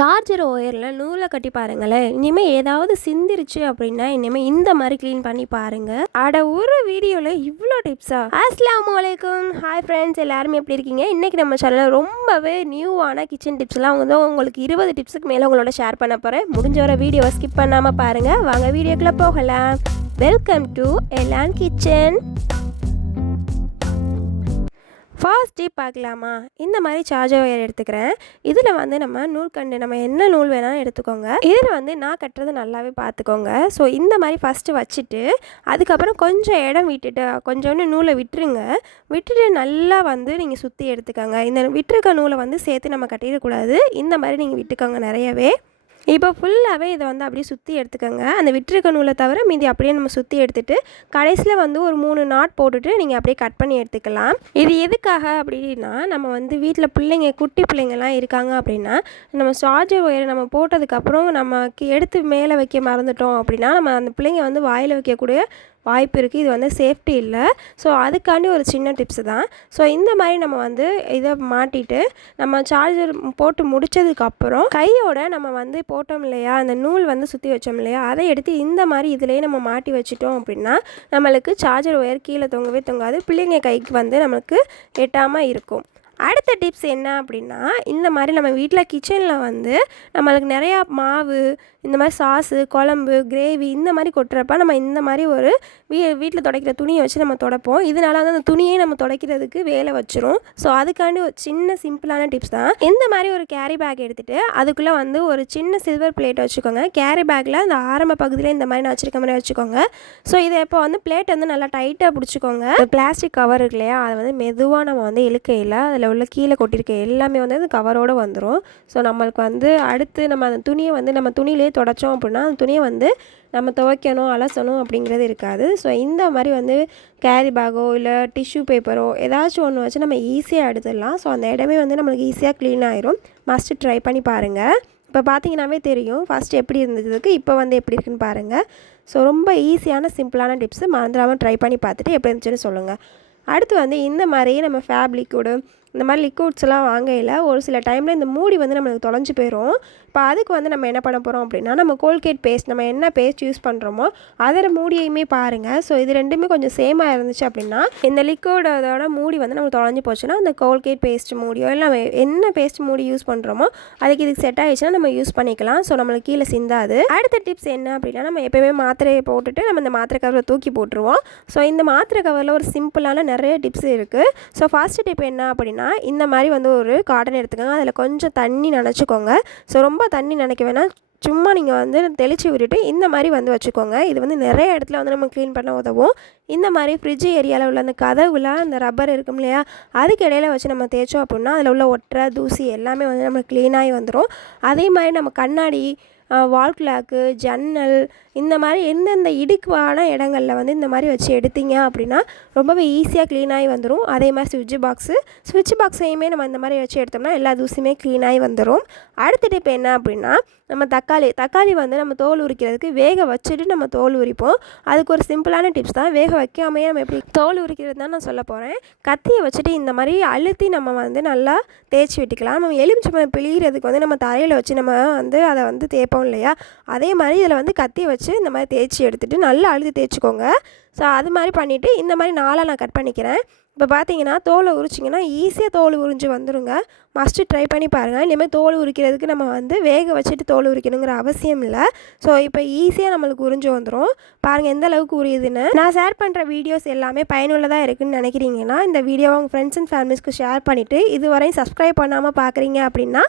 Charger ஒயரில் நூலை கட்டி பாருங்களேன். இனிமேல் ஏதாவது சிந்திருச்சு அப்படின்னா இனிமேல் இந்த மாதிரி க்ளீன் பண்ணி பாருங்கள். ஒரு வீடியோவில் இவ்வளோ டிப்ஸா? அஸ்ஸலாமு அலைக்கும். ஹாய் ஃப்ரெண்ட்ஸ், எல்லாருமே எப்படி இருக்கீங்க? இன்றைக்கி நம்ம சேனலில் ரொம்பவே நியூவான கிச்சன் டிப்ஸ்லாம் உங்களுக்கு 20 டிப்ஸுக்கு மேலே உங்களோட ஷேர் பண்ண போகிறேன். முடிஞ்ச வர வீடியோவை ஸ்கிப் பண்ணாமல் பாருங்கள். வாங்க வீடியோக்குள்ளே போகலாம். வெல்கம் டு எலான் கிச்சன். ஃபர்ஸ்ட் டிப் பார்க்கலாமா? இந்த மாதிரி சார்ஜர் ஒயர் எடுத்துக்கிறேன். இதில் நம்ம நூல்கண்டு நம்ம என்ன நூல் வேணாலும் எடுத்துக்கோங்க. இதில் நான் கட்டுறது நல்லாவே பார்த்துக்கோங்க. ஸோ இந்த மாதிரி ஃபஸ்ட்டு வச்சுட்டு அதுக்கப்புறம் கொஞ்சம் இடம் விட்டுட்டு கொஞ்சோண்டு நூலை விட்டுட்டு நல்லா நீங்கள் சுற்றி எடுத்துக்கோங்க. இந்த விட்டுருக்க நூலை சேர்த்து நம்ம கட்டிடக்கூடாது. இந்த மாதிரி நீங்கள் விட்டுக்கோங்க நிறையவே. இப்போ ஃபுல்லாகவே இதை அப்படியே சுற்றி எடுத்துக்கோங்க. அந்த விட்டுருக்க நூலை தவிர மீதி அப்படியே நம்ம சுற்றி எடுத்துகிட்டு கடைசியில் ஒரு 3 நாட் போட்டுட்டு நீங்கள் அப்படியே கட் பண்ணி எடுத்துக்கலாம். இது எதுக்காக அப்படின்னா, நம்ம வீட்டில் குட்டி பிள்ளைங்கள்லாம் இருக்காங்க அப்படின்னா, நம்ம சார்ஜர் ஒயரை நம்ம போட்டதுக்கப்புறம் நமக்கு எடுத்து மேலே வைக்க மறந்துட்டோம் அப்படின்னா நம்ம அந்த பிள்ளைங்க வாயில் வைக்கக்கூடிய வாய்ப்பு இருக்குது. இது சேஃப்டி இல்லை. ஸோ அதுக்காண்டி ஒரு சின்ன டிப்ஸு தான். ஸோ இந்த மாதிரி நம்ம இதை மாட்டிட்டு நம்ம சார்ஜர் போட்டு முடித்ததுக்கப்புறம் கையோட நம்ம போட்டோம் இல்லையா, அந்த நூல் சுற்றி வச்சோம் இல்லையா, அதை எடுத்து இந்த மாதிரி இதிலேயே நம்ம மாட்டி வச்சிட்டோம் அப்படின்னா நம்மளுக்கு சார்ஜர் ஒயர் கீழே தொங்கவே தொங்காது. பிள்ளைங்க கைக்கு நமக்கு எட்டாமல் இருக்கும். அடுத்த டிப்ஸ் என்ன அப்படின்னா, இந்த மாதிரி நம்ம வீட்டில் கிச்சனில் நம்மளுக்கு நிறையா மாவு, இந்த மாதிரி சாஸு, குழம்பு, கிரேவி இந்த மாதிரி கொட்டுறப்ப நம்ம இந்த மாதிரி ஒரு வீட்டில் துடைக்கிற துணியை வச்சு நம்ம துடைப்போம். இதனால அந்த துணியை நம்ம துடைக்கிறதுக்கு வேலை வச்சிரும். ஸோ அதுக்காண்டி ஒரு சின்ன சிம்பிளான டிப்ஸ் தான். இந்த மாதிரி ஒரு கேரி பேக் எடுத்துகிட்டு அதுக்குள்ளே ஒரு சின்ன சில்வர் பிளேட் வச்சுக்கோங்க. கேரி பேக்கில் அந்த ஆரம்ப பகுதியில் இந்த மாதிரி நான் வச்சுருக்க மாதிரி வச்சுக்கோங்க. ஸோ இதை இப்போ பிளேட் நல்லா டைட்டாக பிடிச்சிக்கோங்க. பிளாஸ்டிக் கவர் இருக்கு இல்லையா, அதை மெதுவாக நம்ம இழுக்கையில் அதில் உள்ள கீழே கொட்டியிருக்க எல்லாமே அந்த கவரோடு வந்துடும். ஸோ நம்மளுக்கு அடுத்து நம்ம அந்த துணியை நம்ம துணியிலே தொடச்சோம் அப்படின்னா அந்த துணியை நம்ம துவைக்கணும், அலசணும் அப்படிங்கிறது இருக்காது. ஸோ இந்த மாதிரி கேரி பேக்கோ இல்லை டிஷ்யூ பேப்பரோ ஏதாச்சும் ஒன்று வச்சு நம்ம ஈஸியாக எடுத்துடலாம். ஸோ அந்த இடமே நம்மளுக்கு ஈஸியாக க்ளீன் ஆயிரும். மஸ்ட்டு ட்ரை பண்ணி பாருங்கள். இப்போ பார்த்தீங்கன்னாவே தெரியும் ஃபஸ்ட்டு எப்படி இருந்ததுக்கு இப்போ எப்படி இருக்குன்னு பாருங்கள். ஸோ ரொம்ப ஈஸியான சிம்பிளான டிப்ஸு மறந்துடாமல் ட்ரை பண்ணி பார்த்துட்டு எப்படி இருந்துச்சுன்னு சொல்லுங்கள். அடுத்து இந்த மாதிரி நம்ம ஃபேப் லிக்விடு இந்த மாதிரி லிக்விட்ஸ்லாம் வாங்கையில் ஒரு சில டைமில் இந்த மூடி நம்மளுக்கு தொலைஞ்சு போயிடும். இப்போ அதுக்கு நம்ம என்ன பண்ண போகிறோம் அப்படின்னா, நம்ம கோல்கேட் பேஸ்ட் நம்ம என்ன பேஸ்ட் யூஸ் பண்ணுறோமோ அதோட மூடியுமே பாருங்கள். ஸோ இது ரெண்டுமே கொஞ்சம் சேமாக இருந்துச்சு அப்படின்னா, இந்த லிக்விடோட மூடி நமக்கு தொலைஞ்சு போச்சுன்னா அந்த கோல்கேட் பேஸ்ட் மூடியோ இல்லை நம்ம என்ன பேஸ்ட் மூடி யூஸ் பண்ணுறோமோ அதுக்கு இதுக்கு செட் ஆகிடுச்சுன்னா நம்ம யூஸ் பண்ணிக்கலாம். ஸோ நம்மளுக்கு கீழே சிந்தாது. அடுத்த டிப்ஸ் என்ன அப்படின்னா, நம்ம எப்போயுமே மாத்திரையை போட்டுட்டு நம்ம இந்த மாத்திரை கவரை தூக்கி போட்டுருவோம். ஸோ இந்த மாத்திரை கவரில் ஒரு சிம்பிளான நிறைய டிப்ஸ் இருக்குது. ஸோ ஃபர்ஸ்ட் டிப் என்ன அப்படின்னா, இந்த மாதிரி ஒரு காட்டன் எடுத்துக்கோங்க. அதில் கொஞ்சம் தண்ணி நனைச்சிக்கோங்க. ஸோ ரொம்ப தண்ணி நினைக்க வேணாம், சும்மா நீங்கள் தெளித்து விட்டுட்டு இந்த மாதிரி வச்சுக்கோங்க. இது நிறைய இடத்துல நம்ம க்ளீன் பண்ண உதவும். இந்த மாதிரி ஃப்ரிட்ஜ் ஏரியாவில் உள்ள அந்த கதவுல அந்த ரப்பர் இருக்கும் இல்லையா, அதுக்கு இடையில வச்சு நம்ம தேய்ச்சோம் அப்படின்னா அதில் உள்ள ஒற்றை தூசி எல்லாமே நம்ம க்ளீனாகி வந்துடும். அதே மாதிரி நம்ம கண்ணாடி, வால் கிளாக்கு, ஜன்னல் இந்த மாதிரி எந்தெந்த இடுக்குவான இடங்களில் இந்த மாதிரி வச்சு எடுத்தீங்க அப்படின்னா ரொம்பவே ஈஸியாக க்ளீனாகி வந்துடும். அதே மாதிரி ஸ்விட்ச் பாக்ஸையுமே நம்ம இந்த மாதிரி வச்சு எடுத்தோம்னா எல்லா தூசியுமே க்ளீனாகி வந்துடும். அடுத்த டிப் என்ன அப்படின்னா, நம்ம தக்காளி நம்ம தோல் உரிக்கிறதுக்கு வேக வச்சுட்டு நம்ம தோல் உரிப்போம். அதுக்கு ஒரு சிம்பிளான டிப்ஸ் தான். வேக வைக்காமையே நம்ம எப்படி தோல் உரிக்கிறது தான் நான் சொல்ல போகிறேன். கத்தியை வச்சுட்டு இந்த மாதிரி அழுத்தி நம்ம நல்லா தேய்ச்சி விட்டுக்கலாம். நம்ம எலுமிச்சம்பழம் பிழிகிறதுக்கு நம்ம தரையில் வச்சு நம்ம அதை தேய்ப்போம் இல்லையா, அதே மாதிரி இதில் கத்தியை வச்சு இந்த மாதிரி தேய்ச்சி எடுத்துகிட்டு நல்லா அழுத்தி தேய்ச்சிக்கோங்க. ஸோ அது மாதிரி பண்ணிவிட்டு இந்த மாதிரி நாளாக நான் கட் பண்ணிக்கிறேன். இப்போ பார்த்தீங்கன்னா தோலை உரிச்சிங்கன்னா ஈஸியாக தோல் உரிஞ்சு வந்துடுங்க. மஸ்ட்டு ட்ரை பண்ணி பாருங்கள். இனிமேல் தோல் உரிக்கிறதுக்கு நம்ம வேக வச்சுட்டு தோல் உரிக்கணுங்கிற அவசியம் இல்லை. ஸோ இப்போ ஈஸியாக நம்மளுக்கு உரிஞ்சு வந்துடும். பாருங்கள் எந்த அளவுக்கு உரியுதுன்னு. நான் ஷேர் பண்ணுற வீடியோஸ் எல்லாமே பயனுள்ளதாக இருக்குதுன்னு நினைக்கிறீங்கன்னா இந்த வீடியோவை உங்கள் ஃப்ரெண்ட்ஸ் அண்ட் ஃபேமிலிஸ்க்கு ஷேர் பண்ணிவிட்டு இதுவரையும் சப்ஸ்கிரைப் பண்ணாமல் பார்க்குறீங்க அப்படின்னா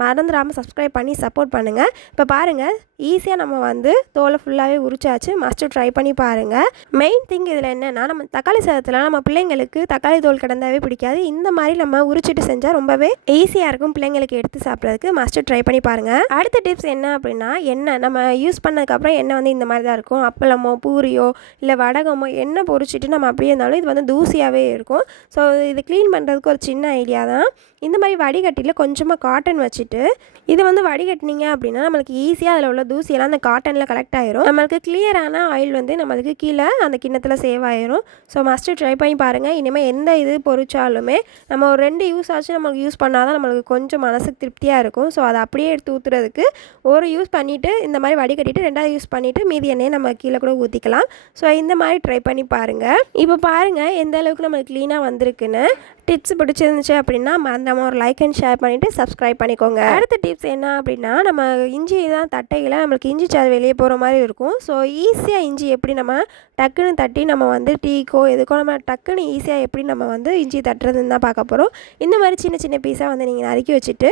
மறந்துடாமல் சப்ஸ்கிரைப் பண்ணி சப்போர்ட் பண்ணுங்கள். இப்போ பாருங்கள் ஈஸியாக நம்ம தோலை ஃபுல்லாகவே உரிச்சாச்சு. மஸ்ட்டு ட்ரை பண்ணி பாருங்கள். மெயின் திங் இதில் என்னென்னா, நம்ம தக்காளி சாதத்தில் நம்ம பிள்ளைங்களுக்கு தக்காளி தோல் கிடந்தாவே பிடிக்காது. இந்த மாதிரி நம்ம உரிச்சிட்டு செஞ்சால் ரொம்பவே ஈஸியாக இருக்கும் பிள்ளைங்களுக்கு எடுத்து சாப்பிட்றதுக்கு. மஸ்ட்டு ட்ரை பண்ணி பாருங்கள். அடுத்த டிப்ஸ் என்ன அப்படின்னா, எண்ணெய் நம்ம யூஸ் பண்ணதுக்கப்புறம் எண்ணெய் இந்த மாதிரி தான் இருக்கும். அப்பளமோ பூரியோ இல்லை வடகமோ எண்ணெய் பொரிச்சிட்டு நம்ம அப்படியே இருந்தாலும் இது தூசியாகவே இருக்கும். ஸோ இது க்ளீன் பண்ணுறதுக்கு ஒரு சின்ன ஐடியா தான். இந்த மாதிரி வடிகட்டியில் கொஞ்சமாக காட்டன் வச்சுட்டு வச்சுட்டு இது வந்து வடிகட்டினீங்க அப்படின்னா நம்மளுக்கு ஈஸியாக அதில் உள்ள தூசியெல்லாம் அந்த காட்டனில் கலெக்ட் ஆயிரும். நம்மளுக்கு கிளியரான ஆயில் வந்து நம்மளுக்கு கீழே அந்த கிண்ணத்தில் சேவ் ஆயிரும். ஸோ மஸ்ட்டு ட்ரை பண்ணி பாருங்கள். இனிமேல் எந்த இது பொரிச்சாலுமே நம்ம ஒரு 2 யூஸ் ஆச்சு நம்மளுக்கு யூஸ் பண்ணால் தான் நம்மளுக்கு கொஞ்சம் மனசுக்கு திருப்தியாக இருக்கும். ஸோ அதை அப்படியே எடுத்து ஊற்றுறதுக்கு ஒரு யூஸ் பண்ணிவிட்டு இந்த மாதிரி வடிகட்டிட்டு 2வது யூஸ் பண்ணிவிட்டு மீதி எண்ணெயை நம்ம கீழே கூட ஊற்றிக்கலாம். ஸோ இந்த மாதிரி ட்ரை பண்ணி பாருங்கள். இப்போ பாருங்கள் எந்த அளவுக்கு நம்மளுக்கு க்ளீனாக வந்திருக்குன்னு. டிப்ஸ் பிடிச்சிருந்துச்சு அப்படின்னா மறக்காம ஒரு லைக் அண்ட் ஷேர் பண்ணிவிட்டு சப்ஸ்கிரைப் பண்ணிக்கோங்க. அடுத்த டிப்ஸ் என்ன அப்படின்னா நம்ம இஞ்சி தான் தட்டையில் நம்மளுக்கு இஞ்சி சாறு வெளியே போகிற மாதிரி இருக்கும். ஸோ ஈஸியாக இஞ்சி எப்படி நம்ம டக்குன்னு தட்டி நம்ம வந்து டீக்கோ எதுக்கோ நம்ம டக்குன்னு ஈஸியாக எப்படி நம்ம வந்து இஞ்சி தட்டுறதுன்னு தான் பார்க்க போகிறோம். இந்த மாதிரி சின்ன சின்ன பீஸாக வந்து நீங்கள் நறுக்கி வச்சுட்டு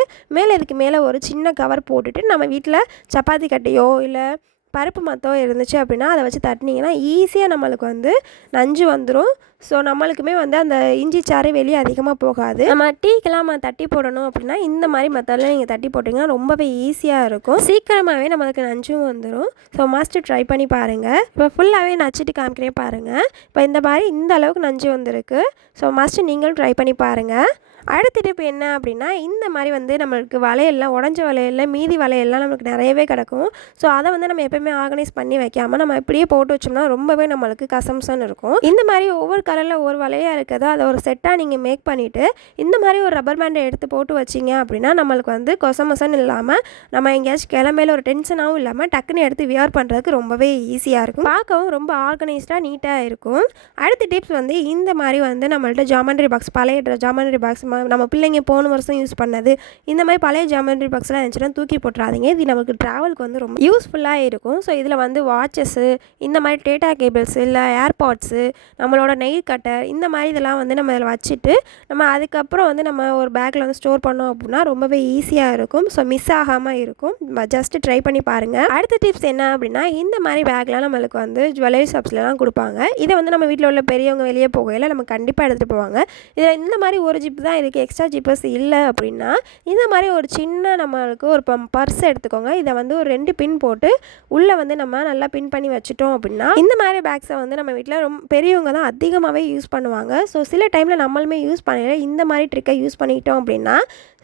இதுக்கு மேலே ஒரு சின்ன கவர் போட்டுட்டு நம்ம வீட்டில் சப்பாத்தி கட்டையோ இல்லை பருப்பு மத்தோ இருந்துச்சு அப்படின்னா அதை வச்சு தட்டினீங்கன்னா ஈஸியாக நம்மளுக்கு வந்து நஞ்சு வந்துடும். ஸோ நம்மளுக்குமே வந்து அந்த இஞ்சி சாறு வெளியே அதிகமாக போகாது. நம்ம டீக்கெல்லாம் நம்ம தட்டி போடணும் அப்படின்னா இந்த மாதிரி மெத்தடில் நீங்கள் தட்டி போட்டிங்கன்னா ரொம்பவே ஈஸியாக இருக்கும். சீக்கிரமாகவே நம்மளுக்கு நஞ்சும் வந்துடும். ஸோ மஸ்ட்டு ட்ரை பண்ணி பாருங்கள். இப்போ ஃபுல்லாகவே நச்சுட்டு காமிக்கிறேன் பாருங்கள். இப்போ இந்த மாதிரி இந்த அளவுக்கு நஞ்சு வந்திருக்கு. ஸோ மஸ்ட்டு நீங்களும் ட்ரை பண்ணி பாருங்கள். அடுத்த டிப் என்ன அப்படின்னா இந்த மாதிரி வந்து நம்மளுக்கு வளையல்லாம் உடஞ்ச வளையலில் மீதி வளையல்லாம் நம்மளுக்கு நிறையவே கிடக்கும். ஸோ அதை வந்து நம்ம எப்போயுமே ஆர்கனைஸ் பண்ணி வைக்காமல் நம்ம இப்படியே போட்டு வச்சோம்னா ரொம்பவே நம்மளுக்கு கசம்சன்னு இருக்கும். இந்த மாதிரி ஒவ்வொரு கலரில் ஒரு வளையாக இருக்கிறதோ அதை ஒரு செட்டாக நீங்கள் மேக் பண்ணிவிட்டு இந்த மாதிரி ஒரு ரப்பர் பேண்டை எடுத்து போட்டு வச்சிங்க அப்படின்னா நம்மளுக்கு வந்து கொசமசன்னு இல்லாமல் நம்ம எங்கேயாச்சும் கிளம்பையில் ஒரு டென்ஷனாகவும் இல்லாமல் டக்குன்னு எடுத்து வியர் பண்ணுறதுக்கு ரொம்பவே ஈஸியாக இருக்கும். பார்க்கவும் ரொம்ப ஆர்கனைஸ்டாக நீட்டாக இருக்கும். அடுத்த டிப்ஸ் வந்து இந்த மாதிரி வந்து நம்மள்ட்ட ஜாமெண்ட்ரி பாக்ஸ் பழைய ஜாமெண்ட்ரி பாக்ஸ் நம்ம பிள்ளைங்க போன வருஷம் யூஸ் பண்ணது இந்த மாதிரி பழைய ஜாமெண்ட்ரி பாக்ஸ்லாம் இருந்துச்சுன்னா தூக்கி போட்டுறாதீங்க. இது நமக்கு ட்ராவலுக்கு வந்து ரொம்ப யூஸ்ஃபுல்லாக இருக்கும். ஸோ இதில் வந்து வாட்சஸ்ஸு இந்த மாதிரி டேட்டா கேபிள்ஸ் இல்லை ஏர்பாட்ஸு நம்மளோட நெயில் கட்டர் இந்த மாதிரி இதெல்லாம் வந்து நம்ம இதில் வச்சுட்டு நம்ம அதுக்கப்புறம் வந்து நம்ம ஒரு பேக்கில் வந்து ஸ்டோர் பண்ணோம் அப்படின்னா ரொம்பவே ஈஸியாக இருக்கும். ஸோ மிஸ் ஆகாமல் இருக்கும். ஜஸ்ட்டு ட்ரை பண்ணி பாருங்கள். அடுத்த டிப்ஸ் என்ன அப்படின்னா இந்த மாதிரி பேக்லாம் நம்மளுக்கு வந்து ஜுவல்லரி ஷாப்ஸ்லாம் கொடுப்பாங்க. இதை வந்து நம்ம வீட்டில் உள்ள பெரியவங்க வெளியே போகையில் நம்ம கண்டிப்பாக எடுத்துகிட்டு போவாங்க. இதில் இந்த மாதிரி ஒரு ஜிப் தான் இருக்குது, எக்ஸ்ட்ரா ஜிப்பர்ஸ் இல்லை அப்படின்னா இந்த மாதிரி ஒரு சின்ன நம்மளுக்கு ஒரு பர்ஸ் எடுத்துக்கோங்க. இதை வந்து ஒரு 2 பின் போட்டு உள்ளே வந்து நம்ம நல்லா பின் பண்ணி வச்சுட்டோம் அப்படின்னா இந்த மாதிரி பேக்ஸை வந்து நம்ம வீட்டில் ரொம்ப பெரியவங்க தான் அதிகமாகவே யூஸ் பண்ணுவாங்க. ஸோ சில டைமில் நம்மளுமே யூஸ் பண்ணல இந்த மாதிரி ட்ரிக்கை யூஸ் பண்ணிக்கிட்டோம் அப்படின்னா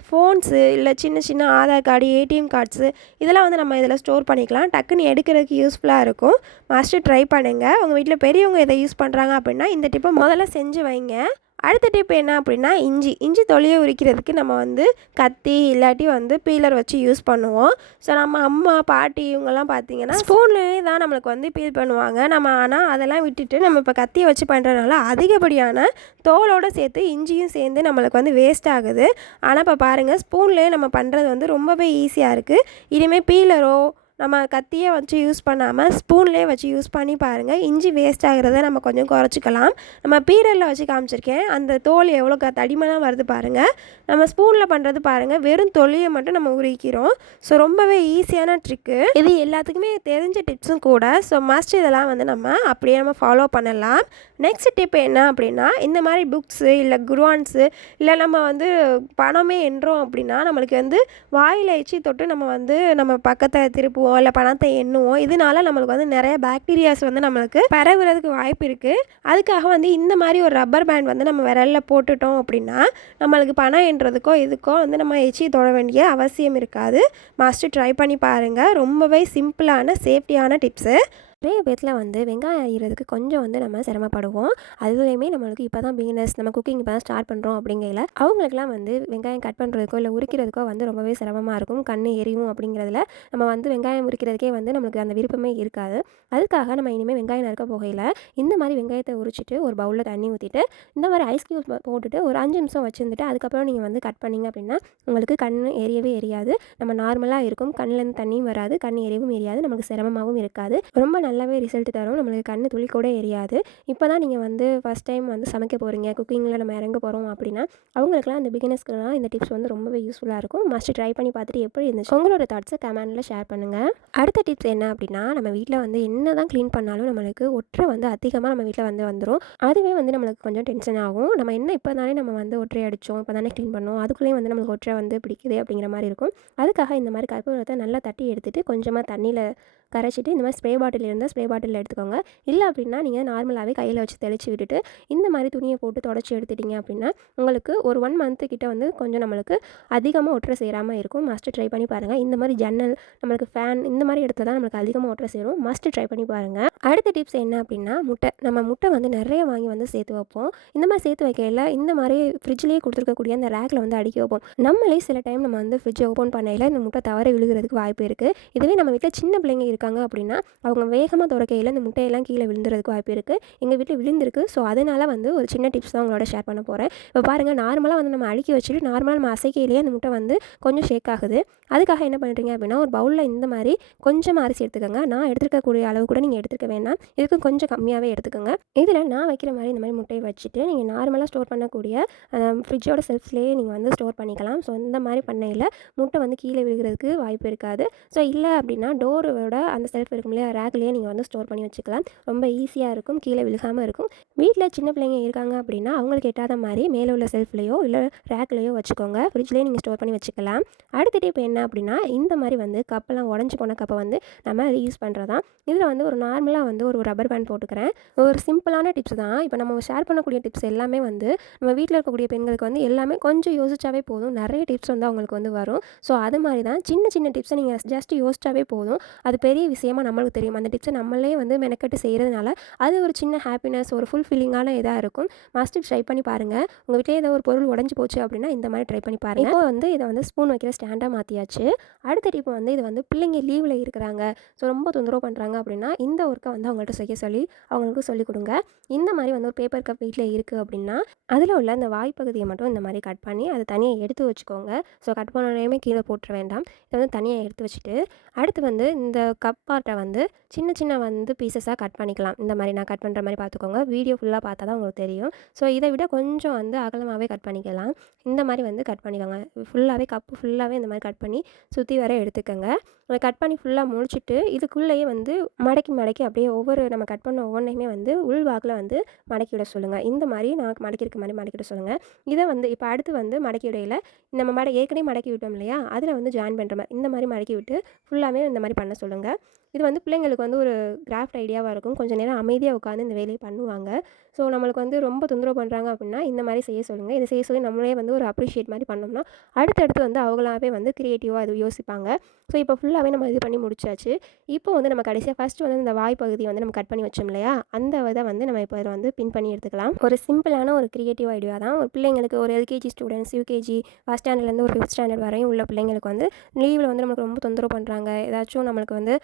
ஃபோன்ஸு இல்லை சின்ன சின்ன ஆதார் கார்டு ஏடிஎம் கார்ட்ஸு இதெல்லாம் வந்து நம்ம இதில் ஸ்டோர் பண்ணிக்கலாம். டக்குன்னு எடுக்கிறதுக்கு யூஸ்ஃபுல்லாக இருக்கும். மஸ்ட்டு ட்ரை பண்ணுங்கள். உங்கள் வீட்டில் பெரியவங்க இதை யூஸ் பண்ணுறாங்க அப்படின்னா இந்த டிப்பை முதல்ல செஞ்சு வைங்க. அடுத்த டிப் என்ன அப்படின்னா இஞ்சி தொலியை உரிக்கிறதுக்கு நம்ம வந்து கத்தி இல்லாட்டி வந்து பீலர் வச்சு யூஸ் பண்ணுவோம். ஸோ நம்ம அம்மா பாட்டி இவங்கெல்லாம் பார்த்திங்கன்னா ஸ்பூன்லேயே தான் நம்மளுக்கு வந்து பீல் பண்ணுவாங்க. நம்ம ஆனால் அதெல்லாம் விட்டுட்டு நம்ம இப்போ கத்தியை வச்சு பண்ணுறதுனால அதிகப்படியான தோலோடு சேர்த்து இஞ்சியும் சேர்ந்து நம்மளுக்கு வந்து வேஸ்ட் ஆகுது. ஆனால் இப்போ பாருங்கள் ஸ்பூன்லேயே நம்ம பண்ணுறது வந்து ரொம்பவே ஈஸியாக இருக்குது. இனிமேல் பீலரோ நம்ம கத்தியை வச்சு யூஸ் பண்ணாமல் ஸ்பூன்லேயே வச்சு யூஸ் பண்ணி பாருங்கள். இஞ்சி வேஸ்ட் ஆகிறத நம்ம கொஞ்சம் குறைச்சிக்கலாம். நம்ம பீரலில் வச்சு காமிச்சிருக்கேன். அந்த தோல் எவ்வளோ தடிமனாக வருது பாருங்கள். நம்ம ஸ்பூனில் பண்ணுறது பாருங்கள் வெறும் தொலியை மட்டும் நம்ம உரிக்கிறோம். ஸோ ரொம்பவே ஈஸியான ட்ரிக்கு. இது எல்லாத்துக்குமே தெரிஞ்ச டிப்ஸும் கூட. ஸோ மஸ்ட் இதெல்லாம் வந்து நம்ம அப்படியே நம்ம ஃபாலோ பண்ணலாம். நெக்ஸ்ட் டிப் என்ன அப்படின்னா இந்த மாதிரி புக்ஸு இல்லை குர்ஆன்ஸு இல்லை நம்ம வந்து பணமே எண்ணுறோம் அப்படின்னா நம்மளுக்கு வந்து வாயில் எச்சி தொட்டு நம்ம வந்து நம்ம பக்கத்தை திருப்புவோம் இல்லை பணத்தை எண்ணுவோம். இதனால நம்மளுக்கு வந்து நிறைய பாக்டீரியாஸ் வந்து நம்மளுக்கு பரவுறதுக்கு வாய்ப்பு இருக்குது. அதுக்காக வந்து இந்த மாதிரி ஒரு ரப்பர் பேண்ட் வந்து நம்ம விரலில் போட்டுட்டோம் அப்படின்னா நம்மளுக்கு பணம் எண்ணுறதுக்கோ இதுக்கோ வந்து நம்ம எச்சி தொட வேண்டிய அவசியம் இருக்காது. மஸ்ட்டு ட்ரை பண்ணி பாருங்கள். ரொம்பவே சிம்பிளான சேஃப்டியான டிப்ஸு. நிறைய பேத்தில் வந்து வெங்காயம் அரிகிறதுக்கு கொஞ்சம் வந்து நம்ம சிரமப்படுவோம். அதுலேயுமே நம்மளுக்கு இப்போ தான் பிகினர்ஸ் நம்ம குக்கிங் இப்போ தான் ஸ்டார்ட் பண்ணுறோம் அப்படிங்கையில் அவங்களுக்குலாம் வந்து வெங்காயம் கட் பண்ணுறதுக்கோ இல்லை உரிக்கிறதுக்கோ வந்து ரொம்பவே சிரமமாக இருக்கும். கண் எரியும் அப்படிங்கிறதுல நம்ம வந்து வெங்காயம் உரிக்கிறதுக்கே வந்து நம்மளுக்கு அந்த விருப்பமே இருக்காது. அதுக்காக நம்ம இனிமேல் வெங்காயம் நறுக்க போகையில் இந்த மாதிரி வெங்காயத்தை உரிச்சிட்டு ஒரு பவுலில் தண்ணி ஊற்றிட்டு இந்த மாதிரி ஐஸ் க்யூப்ஸ் போட்டுட்டு ஒரு 5 நிமிஷம் வச்சுருந்துட்டு அதுக்கப்புறம் நீங்கள் வந்து கட் பண்ணிங்க அப்படின்னா உங்களுக்கு கண் எரியவே எரியாது. நம்ம நார்மலாக இருக்கும். கண்ணிலேருந்து தண்ணியும் வராது, கண் எரியவும் எரியாது, நமக்கு சிரமமாகவும் இருக்காது. ரொம்ப நல்லாவே ரிசல்ட் தரும். நம்மளுக்கு கண் துளி கூட எரியாது. இப்போ தான் நீங்கள் வந்து ஃபஸ்ட் டைம் வந்து சமைக்க போகிறீங்க, குக்கிங்கில் நம்ம இறங்க போகிறோம் அப்படின்னா அவங்களுக்குலாம் இந்த பிகினர்ஸ்க்குலாம் இந்த டிப்ஸ் வந்து ரொம்பவே யூஸ்ஃபுல்லாக இருக்கும். மஸ்ட் ட்ரை பண்ணி பார்த்துட்டு எப்படி இருந்துச்சு உங்களோட தாட்ஸை கமெண்டில் ஷேர் பண்ணுங்கள். அடுத்த டிப்ஸ் என்ன அப்படின்னா நம்ம வீட்டில் வந்து என்ன தான் க்ளீன் பண்ணாலும் நம்மளுக்கு ஒற்றை வந்து அதிகமாக நம்ம வீட்டில் வந்து வந்துடும். அதுவே வந்து நம்மளுக்கு கொஞ்சம் டென்ஷன் ஆகும். நம்ம என்ன இப்போ தானே நம்ம வந்து ஒற்றை அடித்தோம், இப்போ தானே க்ளீன் பண்ணோம், அதுக்குள்ளேயும் வந்து நம்மளுக்கு ஒற்றை வந்து பிடிக்குது அப்படிங்கிற மாதிரி இருக்கும். அதுக்காக இந்த மாதிரி கற்பூரத்தை நல்லா தட்டி எடுத்துகிட்டு கொஞ்சமாக தண்ணியில் கரைச்சிட்டு இந்த மாதிரி ஸ்ப்ரே பாட்டில் இருந்தால் ஸ்ப்ரே பாட்டிலில் எடுத்துக்கோங்க. இல்லை அப்படின்னா நீங்கள் நார்மலாகவே கையில் வச்சு தெளித்து விட்டுட்டு இந்த மாதிரி துணியை போட்டு தொடச்சி எடுத்துட்டிங்க அப்படின்னா உங்களுக்கு ஒரு 1 மந்த்து கிட்ட வந்து கொஞ்சம் நம்மளுக்கு அதிகமாக ஒற்றை சேராமல் இருக்கும். மஸ்ட்டு ட்ரை பண்ணி பாருங்கள். இந்த மாதிரி ஜன்னல், நம்மளுக்கு ஃபேன் இந்த மாதிரி இடத்துல தான் நம்மளுக்கு அதிகமாக ஒற்றை சேரும். மஸ்ட்டு ட்ரை பண்ணி பாருங்கள். அடுத்த டிப்ஸ் என்ன அப்படின்னா நம்ம முட்டை வந்து நிறைய வாங்கி வந்து சேர்த்து வைப்போம். இந்த மாதிரி சேர்த்து வைக்கையில் இந்த மாதிரி ஃப்ரிட்ஜ்லேயே கொடுத்துருக்கக்கூடிய அந்த ரேக்கில் வந்து அடுக்கி வைப்போம். நம்மளே சில டைம் நம்ம வந்து ஃப்ரிட்ஜை ஓப்பன் பண்ணையில் இந்த முட்டை தவறி விழுகிறதுக்கு வாய்ப்பு இருக்குது. இதுவே நம்ம வீட்டில் சின்ன பிள்ளைங்க இருக்காங்க அப்படின்னா அவங்க வேகமாக துறக்கையில் இந்த முட்டையெல்லாம் கீழே விழுந்துறதுக்கு வாய்ப்பு இருக்குது. எங்கள் வீட்டில் விழுந்திருக்கு. ஸோ அதனால் வந்து ஒரு சின்ன டிப்ஸ் தான் உங்களோட ஷேர் பண்ண போகிறேன். இப்போ பாருங்கள், நார்மலாக வந்து நம்ம அடுக்கி வச்சுட்டு நார்மலாக நம்ம அசைக்கையிலேயே அந்த முட்டை வந்து கொஞ்சம் ஷேக் ஆகுது. அதுக்காக என்ன பண்ணுறீங்க அப்படின்னா ஒரு பவுலில் இந்த மாதிரி கொஞ்சமாக அரிசி எடுத்துக்கோங்க. நான் எடுத்துக்கக்கூடிய அளவு கூட நீங்கள் எடுத்துக்க வேண்டாம். இதுக்கு கொஞ்சம் கம்மியாகவே எடுத்துக்கோங்க. இதில் நான் வைக்கிற மாதிரி இந்த மாதிரி முட்டையை வச்சுட்டு நீங்கள் நார்மலாக ஸ்டோர் பண்ணக்கூடிய ஃப்ரிட்ஜோட செல்ஃப்லேயே நீங்கள் வந்து ஸ்டோர் பண்ணிக்கலாம். ஸோ இந்த மாதிரி பண்ணையில் முட்டை வந்து கீழே விழுகிறதுக்கு வாய்ப்பு இருக்காது. ஸோ இல்லை அப்படின்னா டோரோட அந்த செல்ஃப் இருக்கும் இல்லையா, ரேக்லேயே நீங்கள் வந்து ஸ்டோர் பண்ணி வச்சுக்கலாம். ரொம்ப ஈஸியாக இருக்கும், கீழே விழுகாமல் இருக்கும். வீட்டில் சின்ன பிள்ளைங்க இருக்காங்க அப்படின்னா அவங்களுக்கு எட்டாத மாதிரி மேலே உள்ள செல்ஃப்லேயோ இல்லை ரேக்லேயோ வச்சுக்கோங்க. ஃப்ரிட்ஜ்லேயே நீங்கள் ஸ்டோர் பண்ணி வச்சுக்கலாம். அடுத்த டிப் என்ன அப்படின்னா இந்த மாதிரி வந்து கப்பெல்லாம் உடஞ்சி போன கப்பை வந்து நம்ம யூஸ் பண்ணுறதான். இதில் வந்து ஒரு நார்மலாக வந்து ஒரு ரப்பர் பேண்ட் போட்டுக்கிறேன். ஒரு சிம்பிளான டிப்ஸ் தான். இப்போ நம்ம ஷேர் பண்ணக்கூடிய டிப்ஸ் எல்லாமே வந்து நம்ம வீட்டில் இருக்கக்கூடிய பெண்களுக்கு வந்து எல்லாமே கொஞ்சம் யோசிச்சாவே போதும். நிறைய டிப்ஸ் வந்து அவங்களுக்கு வந்து வரும். ஸோ அது மாதிரி தான் சின்ன சின்ன டிப்ஸை நீங்கள் ஜஸ்ட் யோசிச்சாவே போதும். அது பெரிய விஷயமா நம்மளுக்கு தெரியும். அந்த டிப்ஸை நம்மளே வந்து மெனக்கட்டு செய்கிறதுனால அது ஒரு சின்ன ஹாப்பினஸ், ஒரு ஃபுல் ஃபீலிங்கான இதாக இருக்கும். மஸ்ட்டு ட்ரை பண்ணி பாருங்கள். உங்கள் வீட்டிலே ஏதோ ஒரு பொருள் உடஞ்சி போச்சு அப்படின்னா இந்த மாதிரி ட்ரை பண்ணி பாருங்கள். இப்போ வந்து இதை வந்து ஸ்பூன் வைக்கிற ஸ்டாண்டாக மாற்றியாச்சு. அடுத்த டிப் வந்து இது வந்து பிள்ளைங்க லீவில் இருக்கிறாங்க, ஸோ ரொம்ப தொந்தரவு பண்ணுறாங்க அப்படின்னா இந்த ஒர்க்கை வந்து அவங்கள்ட்ட செய்ய சொல்லி அவங்களுக்கு சொல்லிக் கொடுங்க. இந்த மாதிரி வந்து ஒரு பேப்பர் கப் வீட்டில் இருக்குது அப்படின்னா அதில் உள்ள அந்த வாய்ப்பகுதியை மட்டும் இந்த மாதிரி கட் பண்ணி அதை தனியாக எடுத்து வச்சுக்கோங்க. ஸோ கட் பண்ணோடனே கீழே போட்டுற வேண்டாம். இதை வந்து தனியாக எடுத்து வச்சுட்டு அடுத்து வந்து இந்த கப் பார்ட்டை வந்து சின்ன சின்ன வந்து பீசஸாக கட் பண்ணிக்கலாம். இந்த மாதிரி நான் கட் பண்ணுற மாதிரி பார்த்துக்கோங்க. வீடியோ ஃபுல்லாக பார்த்தா தான் உங்களுக்கு தெரியும். ஸோ இதை விட கொஞ்சம் வந்து அகலமாகவே கட் பண்ணிக்கலாம். இந்த மாதிரி வந்து கட் பண்ணிக்கோங்க. ஃபுல்லாகவே கப்பு ஃபுல்லாகவே இந்த மாதிரி கட் பண்ணி சுற்றி வர எடுத்துக்கோங்க. அதை கட் பண்ணி ஃபுல்லாக முடிச்சுட்டு இதுக்குள்ளேயே வந்து மடக்கி அப்படியே ஒவ்வொரு நம்ம கட் பண்ண ஒவ்வொன்றையுமே வந்து உள்வாக்கில் வந்து மடக்கி விட சொல்லுங்கள். இந்த மாதிரி நான் மடக்கியிருக்க மாதிரி மடக்கிவிட சொல்லுங்கள். இதை வந்து இப்போ அடுத்து வந்து மடக்கி விடையில் நம்ம ஏற்கனவே மடக்கி விட்டோம் இல்லையா, அதில் வந்து ஜாயின் பண்ணுற மாதிரி இந்த மாதிரி மடக்கி விட்டு ஃபுல்லாகவே இந்த மாதிரி பண்ண சொல்லுங்கள். இது வந்து பிள்ளைங்களுக்கு வந்து ஒரு கிராஃப்ட் ஐடியாவாக இருக்கும். கொஞ்சம் நேரம் அமைதியாக உட்காந்து இந்த வேலையை பண்ணுவாங்க. ஸோ நம்மளுக்கு வந்து ரொம்ப தொந்தரவு பண்ணுறாங்க அப்படின்னா இந்த மாதிரி செய்ய சொல்லுங்கள். இதை செய்ய சொல்லி நம்மளே வந்து ஒரு அப்ரிஷியேட் மாதிரி பண்ணோம்னா அடுத்தடுத்து வந்து அவங்களாவே வந்து க்ரியேட்டிவாக அது யோசிப்பாங்க. ஸோ இப்போ ஃபுல்லாகவே நம்ம இது பண்ணி முடிச்சாச்சு. இப்போ வந்து நம்ம கடைசியாக ஃபஸ்ட்டு வந்து இந்த வாய் பகுதியை வந்து நம்ம கட் பண்ணி வச்சோம் இல்லையா, அந்த இதை வந்து நம்ம இப்போ இதை வந்து பின் பண்ணி எடுத்துக்கலாம். ஒரு சிம்பிளான ஒரு க்ரியேட்டிவ் ஐடியா தான். ஒரு பிள்ளைங்களுக்கு ஒரு எல்கேஜி ஸ்டூடெண்ட்ஸ், யூகேஜி, ஃபஸ்ட் ஸ்டாண்டர்ட்லேருந்து ஒரு 5th ஸ்டாண்டர்ட் வரையும் உள்ள பிள்ளைங்களுக்கு வந்து லீவில் வந்து நம்மளுக்கு ரொம்ப தொந்தரவு பண்ணுறாங்க, ஏதாச்சும் நம்மளுக்கு வந்து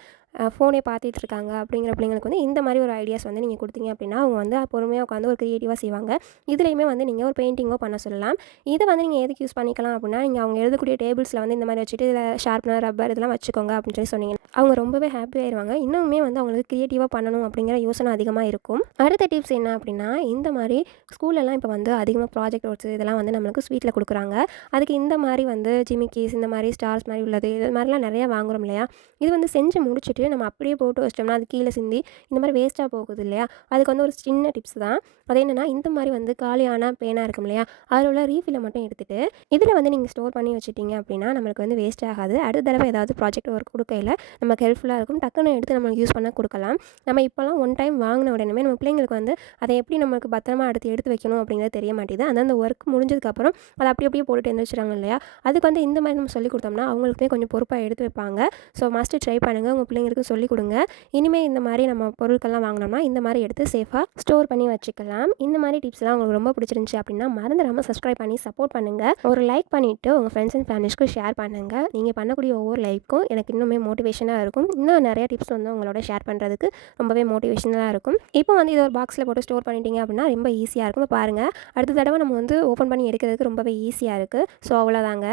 ஃபோனே பார்த்துட்டு இருக்காங்க அப்படிங்கிற பிள்ளைங்களுக்கு வந்து இந்த மாதிரி ஒரு ஐடியாஸ் வந்து நீங்கள் கொடுத்தீங்க அப்படின்னா அவங்க வந்து பொறுமையாக உட்காந்து ஒரு க்ரியேட்டிவாக செய்வாங்க. இதுலேயுமே வந்து நீங்கள் ஒரு பெயிண்டிங்கோ பண்ண சொல்லலாம். இதை வந்து நீங்கள் எதுக்கு யூஸ் பண்ணிக்கலாம் அப்படின்னா நீங்கள் அவங்க எழுதக்கூடிய டேபிள்ஸில் வந்து இந்த மாதிரி வச்சுட்டு இதில் ஷார்ப்னர், ரப்பர் இதெல்லாம் வச்சுக்கோங்க அப்படின்னு சொல்லி சொன்னீங்க. அவங்க ரொம்பவே ஹாப்பி ஆயிடுவாங்க. இன்னுமே வந்து அவங்களுக்கு க்ரியேட்டிவாக பண்ணணும் அப்படிங்கிற யோசனை அதிகமாக இருக்கும். அடுத்த டிப்ஸ் என்ன அப்படின்னா இந்த மாதிரி ஸ்கூல்லலாம் இப்போ வந்து அதிகமாக ப்ராஜெக்ட் ஒர்க்ஸ் இதெல்லாம் வந்து நம்மளுக்கு ஸ்வீட்டில் கொடுக்குறாங்க. அதுக்கு இந்த மாதிரி வந்து ஜிமிக்கீஸ், இந்த மாதிரி ஸ்டார்ஸ் மாதிரி உள்ளது, இது மாதிரிலாம் நிறையா வாங்குறோம் இல்லையா, இது வந்து செஞ்சு முடிச்சுட்டு நம்ம அப்படியே போட்டு வச்சிட்டோம்னா அது கீழே சிந்தி இந்த மாதிரி வேஸ்ட்டாக போகுது இல்லையா, அதுக்கு வந்து ஒரு சின்ன டிப்ஸ் தான். அது என்னென்னா இந்த மாதிரி வந்து காலியான பேனாக இருக்கும் இல்லையா, அதில் உள்ள ரீஃபில்லை மட்டும் எடுத்துகிட்டு இதில் வந்து நீங்கள் ஸ்டோர் பண்ணி வச்சுட்டிங்க அப்படின்னா நம்மளுக்கு வந்து வேஸ்ட் ஆகாது. அடுத்த தடவை ஏதாவது ப்ராஜெக்ட் ஒர்க் கொடுக்கையில் நமக்கு ஹெல்ப்ஃபுல்லாக இருக்கும். டக்குன்னு எடுத்து நம்மளுக்கு யூஸ் பண்ண கொடுக்கலாம். நம்ம இப்போலாம் ஒன் டைம் வாங்கின உடனே நம்ம பிள்ளைங்களுக்கு வந்து அதை எப்படி நமக்கு பத்திரமா எடுத்து வைக்கணும் அப்படிங்கிறது தெரிய மாட்டேது. அந்த ஒர்க் முடிஞ்சதுக்கப்புறம் அதை அப்படியே போட்டுட்டு எழுந்திரிச்சிட்டாங்க இல்லையா, அதுக்கு வந்து இந்த மாதிரி நம்ம சொல்லி கொடுத்தோம்னா அவங்களுக்குமே கொஞ்சம் பொறுப்பாக எடுத்து வைப்பாங்க. ஸோ மஸ்ட்டு ட்ரை பண்ணுங்கள். உங்கள் பிள்ளைங்களுக்கும் சொல்லிக் கொடுங்க. இனிமேல் இந்த மாதிரி நம்ம பொருட்கள்லாம் வாங்கினோம்னா இந்த மாதிரி எடுத்து சேஃபாக ஸ்டோர் பண்ணி வச்சுக்கலாம். இந்த மாதிரி டிப்ஸ்லாம் உங்களுக்கு ரொம்ப பிடிச்சிருந்துச்சி அப்படின்னா மறந்துடாமல் சப்ஸ்கிரைப் பண்ணி சப்போர்ட் பண்ணுங்கள். ஒரு லைக் பண்ணிவிட்டு உங்கள் ஃப்ரெண்ட்ஸ் அண்ட் ஃபேமிலிஸ்க்கு ஷேர் பண்ணுங்கள். நீங்கள் பண்ணக்கூடிய ஒவ்வொரு லைக்கும் எனக்கு இன்னுமே மோட்டிவேஷனாக இருக்கும். இன்னும் நிறைய டிப்ஸ் வந்து உங்களோட ஷேர் பண்ணுறதுக்கு ரொம்பவே மோட்டிவேஷனலாக இருக்கும். இப்போ வந்து இதை ஒரு பாக்ஸில் போட்டு ஸ்டோர் பண்ணிட்டீங்க அப்படின்னா ரொம்ப ஈஸியாக இருக்கும். பாருங்கள், அடுத்த தடவை நம்ம வந்து ஓப்பன் பண்ணி எடுக்கிறதுக்கு ரொம்பவே ஈஸியாக இருக்குது. ஸோ அவ்வளோதாங்க.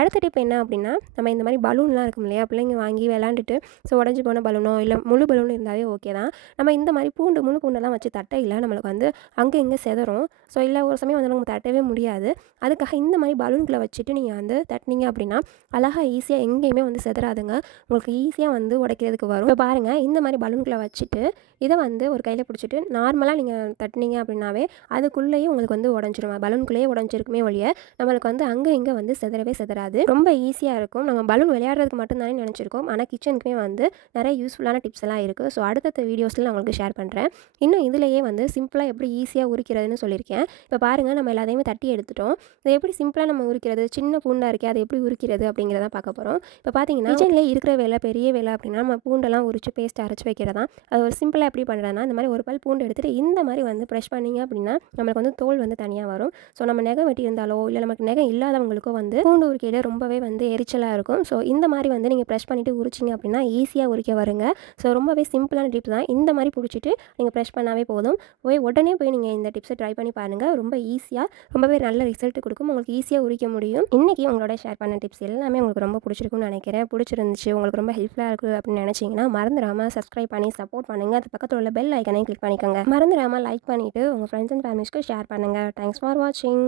அடுத்த டிப் என்ன அப்படின்னா நம்ம இந்த மாதிரி பலூன்லாம் இருக்கும் இல்லையா, பிள்ளைங்க வாங்கி விளாண்டுட்டு ஸோ உடஞ்சி போன பலூனோ இல்லை முழு பலூன் இருந்தாலே ஓகே தான். நம்ம இந்த மாதிரி முழு பூண்டெல்லாம் வச்சு தட்டையில் நம்மளுக்கு வந்து அங்கே இங்கே செதறும். ஸோ இல்லை ஒரு சமயம் வந்து நம்ம தட்டவே முடியாது. அதுக்காக இந்த மாதிரி பலூன்களை வச்சுட்டு நீங்கள் வந்து தட்டினீங்க அப்படின்னா அழகாக ஈஸியாக எங்கேயுமே வந்து செதறாதுங்க. உங்களுக்கு ஈஸியாக வந்து உடைக்கிறதுக்கு வரும். இப்போ பாருங்கள், இந்த மாதிரி பலூன்களை வச்சுட்டு இதை வந்து ஒரு கையில் பிடிச்சிட்டு நார்மலாக நீங்கள் தட்டினீங்க அப்படின்னாவே அதுக்குள்ளேயே உங்களுக்கு வந்து உடஞ்சிரும். பலூனுக்குள்ளேயே உடஞ்சிருக்குமே ஒழிய நம்மளுக்கு வந்து அங்கே இங்கே வந்து செதறவே செதறாது. வராது. ரொம்ப ஈஸியாக இருக்கும். நம்ம பலூன் விளையாடுறதுக்கு மட்டும் தானே நினச்சிருக்கோம். ஆனால் கிச்சனுக்குமே வந்து நிறைய யூஸ்ஃபுல்லான டிப்ஸ் எல்லாம் இருக்குது. ஸோ அடுத்தடுத்த வீடியோஸில் நான் உங்களுக்கு ஷேர் பண்ணுறேன். இன்னும் இதிலேயே வந்து சிம்பிளாக எப்படி ஈஸியாக உரிக்கிறதுன்னு சொல்லியிருக்கேன். இப்போ பாருங்கள், நம்ம எல்லாத்தையுமே தட்டி எடுத்துட்டோம். இதை எப்படி சிம்பிளாக நம்ம உரிக்கிறது, சின்ன பூண்டாக இருக்கே அதை எப்படி உரிக்கிறது அப்படிங்கிறத பார்க்க போகிறோம். இப்போ பார்த்தீங்கன்னா கிச்சனில் இருக்கிற வேலை பெரிய வேலை அப்படின்னா நம்ம பூண்டெல்லாம் உரிச்சு பேஸ்ட் அரைச்சி வைக்கிறதா. அது ஒரு சிம்பிளாக எப்படி பண்ணுறதுனா, இந்த மாதிரி ஒரு பல் பூண்டு எடுத்துகிட்டு இந்த மாதிரி வந்து ப்ரெஷ் பண்ணிங்க அப்படின்னா நம்மளுக்கு வந்து தோல் வந்து தனியாக வரும். ஸோ நம்ம நெகம் வெட்டி இருந்தாலோ இல்லை நமக்கு நெகம் இல்லாதவங்களுக்கோ வந்து பூண்டு உரிக்கையில் ரொம்பவே வந்து எரிச்சலாக இருக்கும். ஸோ இந்த மாதிரி வந்து நீங்கள் ப்ரெஷ் பண்ணிவிட்டு உரிச்சிங்க அப்படின்னா ஈஸியாக உரிக்க வருங்க. ஸோ ரொம்பவே சிம்பிளான டிப்ஸ் தான். இந்த மாதிரி பிடிச்சிட்டு நீங்கள் ப்ரெஷ் பண்ணாவே போதும். உடனே போய் நீங்கள் இந்த டிப்ஸை ட்ரை பண்ணி பாருங்கள். ரொம்ப ஈஸியாக ரொம்பவே நல்ல ரிசல்ட் கொடுக்கும். உங்களுக்கு ஈஸியாக உரிக்க முடியும். இன்றைக்கி உங்களோட ஷேர் பண்ண டிப்ஸ் எல்லாமே உங்களுக்கு ரொம்ப பிடிச்சிருக்குன்னு நினைக்கிறேன். பிடிச்சிருந்துச்சு, உங்களுக்கு ரொம்ப ஹெல்ப்ஃபுல்லாக இருக்குது அப்படின்னு நினச்சிங்கன்னா மறந்துடாமல் சப்ஸ்கிரைப் பண்ணி சப்போர்ட் பண்ணுங்கள். அது பக்கத்தில் உள்ள பெல் ஐக்கனையும் கிளிக் பண்ணிக்கோங்க. மறந்துடாமல் லைக் பண்ணிவிட்டு உங்கள் ஃப்ரெண்ட்ஸ் அண்ட் ஃபேமிலிஸ்க்கு ஷேர் பண்ணுங்கள். தேங்க்ஸ் ஃபார் வாட்சிங்.